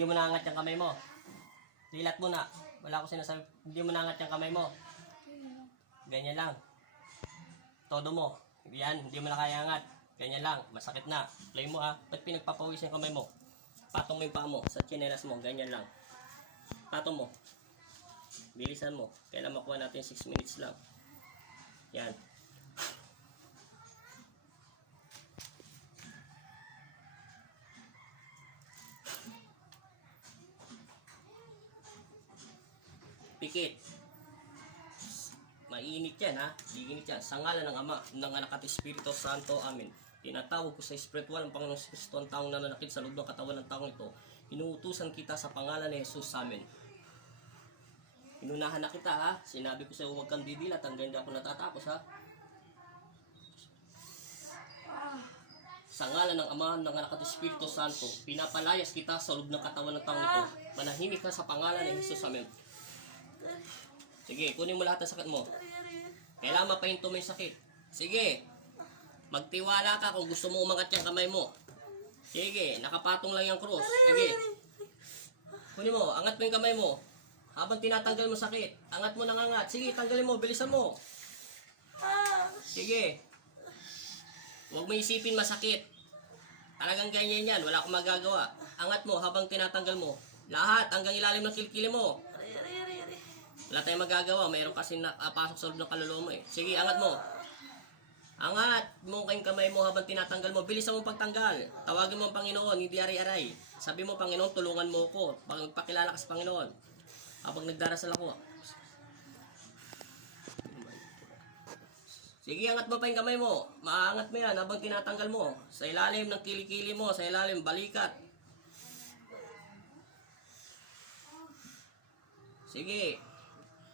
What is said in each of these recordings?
Hindi mo naangat yung kamay mo. Dilat mo na. Wala ko sinasabi. Hindi mo naangat yung kamay mo. Ganyan lang. Todo mo. Yan, hindi mo na kaya angat. Ganyan lang. Masakit na. Play mo ha. Ba't pinagpapawis yung kamay mo? Patong mo yung paa mo sa tsinelas mo. Ganyan lang. Patong mo. Bilisan mo. Kailan makuha natin 6 minutes lang. Yan. Pikit. Mainit yan ha. Iinit yan. Sa ngalan ng Ama, ng Anak at Espiritu Santo. Amen. Tinatawag ko sa espiritual ang Panginoong Kristo ang taong nananakit sa loob ng katawan ng taong ito. Inuutusan kita sa pangalan ni Jesus. Amen. Inunahan na kita ha. Sinabi ko sa iyo huwag kang didilat hanggang hindi ako natatapos ha. Sa ngalan ng Ama, ng Anak at Espiritu Santo, pinapalayas kita sa loob ng katawan ng taong ito. Manahimik ka sa pangalan ni Jesus. Amen. Sige, kunin mo lahat ng sakit mo. Kailangan mapahinto mo yung sakit. Sige. Magtiwala ka kung gusto mo umangat yung kamay mo. Sige, nakapatong lang yung cross. Sige. Kunin mo, angat mo yung kamay mo. Habang tinatanggal mo sakit, angat mo nang angat. Sige, tanggalin mo, bilisan mo. Sige. Huwag mo isipin masakit. Talagang ganyan yan, wala akong magagawa. Angat mo habang tinatanggal mo. Lahat, hanggang ilalim ng kilikili mo. Wala tayong magagawa, mayroon kasi nakapasok sa loob ng kaluluwa mo eh. Sige, angat mo. Angat mo kayong kamay mo habang tinatanggal mo. Bilisan mo pagtanggal. Tawagin mo ang Panginoon, hindi aray-aray. Sabi mo, Panginoon, tulungan mo ako. Pagpakilala ka sa Panginoon. Habang nagdarasal ako. Sige, angat mo pa yung kamay mo. Maangat mo yan habang tinatanggal mo. Sa ilalim ng kilikili mo, sa ilalim, balikat. Sige.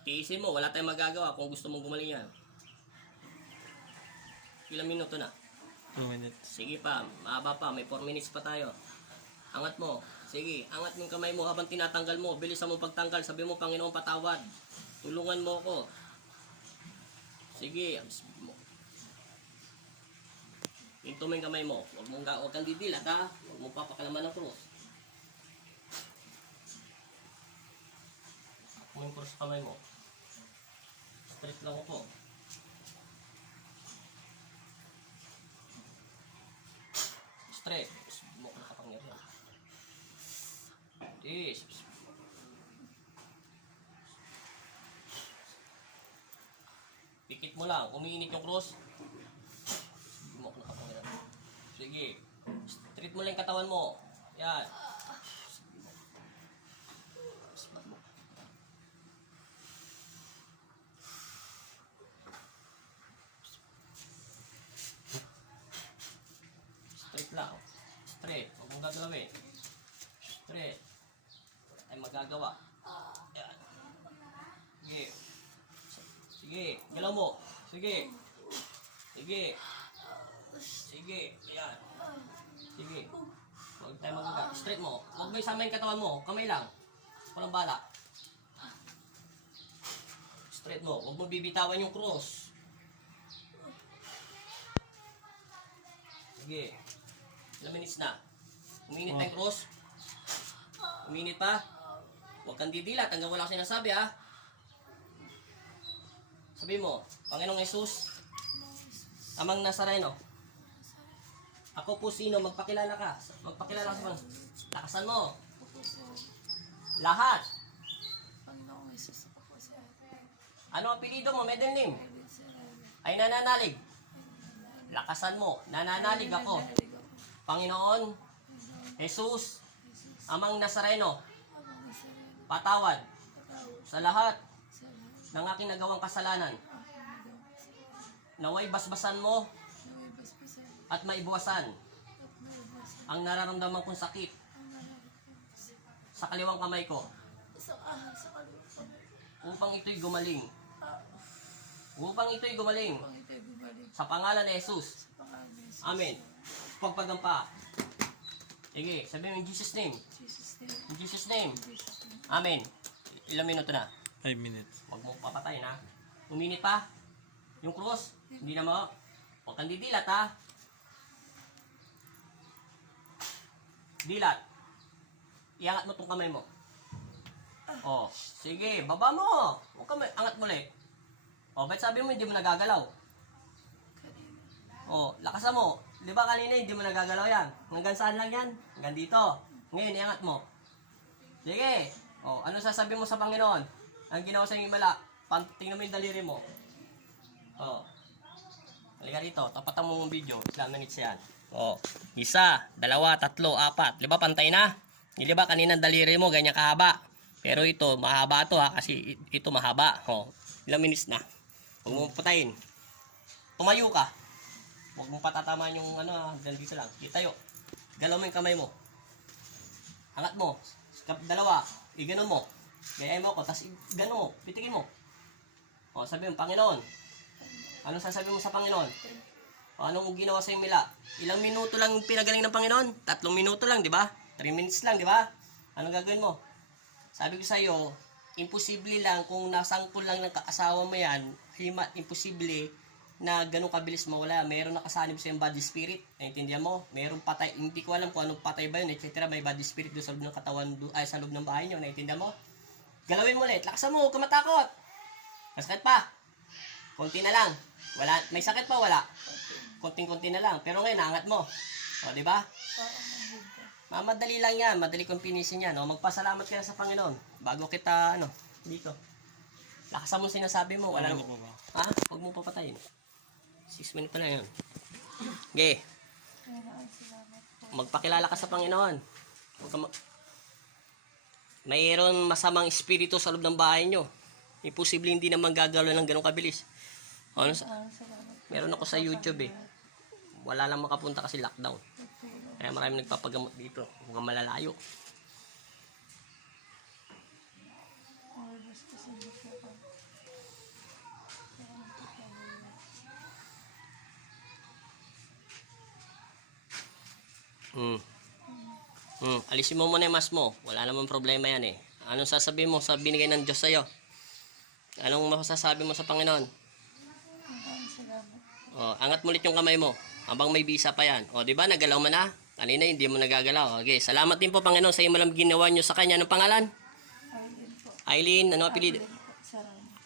Tiisin mo, wala tayong magagawa kung gusto mong gumaling yan. Ilang minuto na? 2 minutes. Sige pa, mahaba pa, may 4 minutes pa tayo. Angat mo. Sige, angat mo yung kamay mo habang tinatanggal mo. Bilisan mo pagtanggal. Sabi mo, Panginoon, patawad. Tulungan mo ako. Sige. Hinto mo yung kamay mo. Huwag kang didilat ha. Huwag mong papakalaman ng cross. Huwag mo yung cross sa kamay mo. Straight lang ako. Straight. Mo ko nakapangyarihan. Yes. Pikit mo lang. Umiinit yung cross. Mo ko nakapangyarihan. Sige. Straight mo lang yung katawan mo. Yan. Straight lang. Straight. Huwag mong gagalawin. Straight. Ay magagawa. Yan. Sige. Sige. Galaw mo. Sige. Sige. Sige. Yan. Sige. Huwag tayo magaga. Straight mo. Huwag mo isama yung katawan mo. Kamay lang. Walang bala. Straight mo. Huwag mo bibitawan yung cross. Sige. Ilang minutes na? Uminit na yung cross? Uminit pa? Huwag kang didilat hanggang wala ko sinasabi ha. Sabi mo, Panginoong Jesus, Amang Nazareno, ako po sino, magpakilala ka. Magpakilala ka sa Panginoon. Lakasan mo. Lahat. Panginoong Jesus, ako po siya. Ano ang apelido mo, middle name? Ay nananalig. Lakasan mo, nananalig ako. Panginoon, Jesus, Amang Nazareno, patawad sa lahat ng aking nagawang kasalanan. Naway basbasan mo at maibuwasan ang nararamdaman kong sakit sa kaliwang kamay ko upang ito'y gumaling. Upang ito'y gumaling sa pangalan ni Jesus. Amen. Pagpagampa. Sige, sabi mo in Jesus name. In Jesus name. Amen. Ilang minuto na? 5 minutes. Huwag mo papatayin ha. Uminit pa. Yung cross. Hindi na mo. Huwag kang didilat ha. Dilat. Iangat mo tong kamay mo. Oh, sige, baba mo. Huwag kamay, angat mo ulit. Oh, ba't sabi mo hindi mo nagagalaw? Kanina. Oh, lakasan mo. Di ba kanina hindi mo nagagalaw yan? Hanggang saan lang yan? Hanggang dito. Ngayon, iangat mo. Sige. Oh, ano sasabi mo sa Panginoon? Ang ginawa sa iyong himala. Tingnan mo yung daliri mo. Oh. Halika rito. Tapatan mo yung video. Ilang minutes yan. Oh. 1, 2, 3, 4. Di ba pantay na? Di ba kanina daliri mo ganyan kahaba? Pero ito, mahaba to ha. Kasi ito mahaba. Oh. Ilang minutes na. Huwag mo patayin. Tumayo ka. Huwag mong patatamaan yung ano, dito lang. Itayo. Galaw mo yung kamay mo. Angat mo. Dalawa. Igano mo. Gayahin mo ako. Tapos igano mo. Pitikin mo. O, sabi mo, Panginoon. Anong sasabi mo sa Panginoon? O, anong ginawa sa mila? Ilang minuto lang yung pinagaling ng Panginoon? 3 minuto lang, di ba? 3 minutes lang, di ba? Anong gagawin mo? Sabi ko sa iyo, imposible lang kung nasangkol lang ng kaasawa mo yan, imposible na ganun kabilis mawala. Meron nakasanib sa yung body spirit. Naintindihan mo? Meron patay. Hindi ko alam kung anong patay ba yun, etc. May body spirit doon sa loob ng katawan, ay sa loob ng bahay nyo. Naintindihan mo? Galawin mo ulit. Lakasan mo, huwag ka matakot. Masakit pa. Konti na lang. Wala, may sakit pa, wala. Konting-konti na lang. Pero ngayon, naangat mo. O, di ba? Mamadali lang yan. Madali kong pinisin yan. O, magpasalamat ka na sa Panginoon. Bago kita, dito. Lakasan mo sinasabi mo. Wala Ano mo. po ba? Ha? Huwag mo papatayin. 6 minutes pa na yun. Okay. Magpakilala ka sa Panginoon. Huwag ka mayroon masamang espiritu sa loob ng bahay nyo. Imposible hindi naman gagalaw ng ganong kabilis. Ano sa? Meron ako sa YouTube eh. Wala lang makapunta kasi lockdown. Kaya marami nagpapagamot dito. Mga malalayo. Alisin mo muna yung mask mo. Wala namang problema yan eh. Anong sasabihin mo sa binigay ng Diyos sa'yo? Anong masasabi mo sa Panginoon? Angat mo ulit yung kamay mo. Habang may bisa pa yan. O, di ba? Nagalaw mo na? Kanina hindi mo nagagalaw. Okay, salamat din po Panginoon sa imalang ginawa nyo sa kanya. Anong pangalan? Aileen, ano apelyido?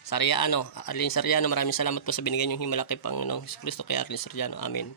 Sariano. Arlene Sariano, maraming salamat po sa binigay niyong himala kay Panginoong Jesucristo kay Arlene Sariano. Amen.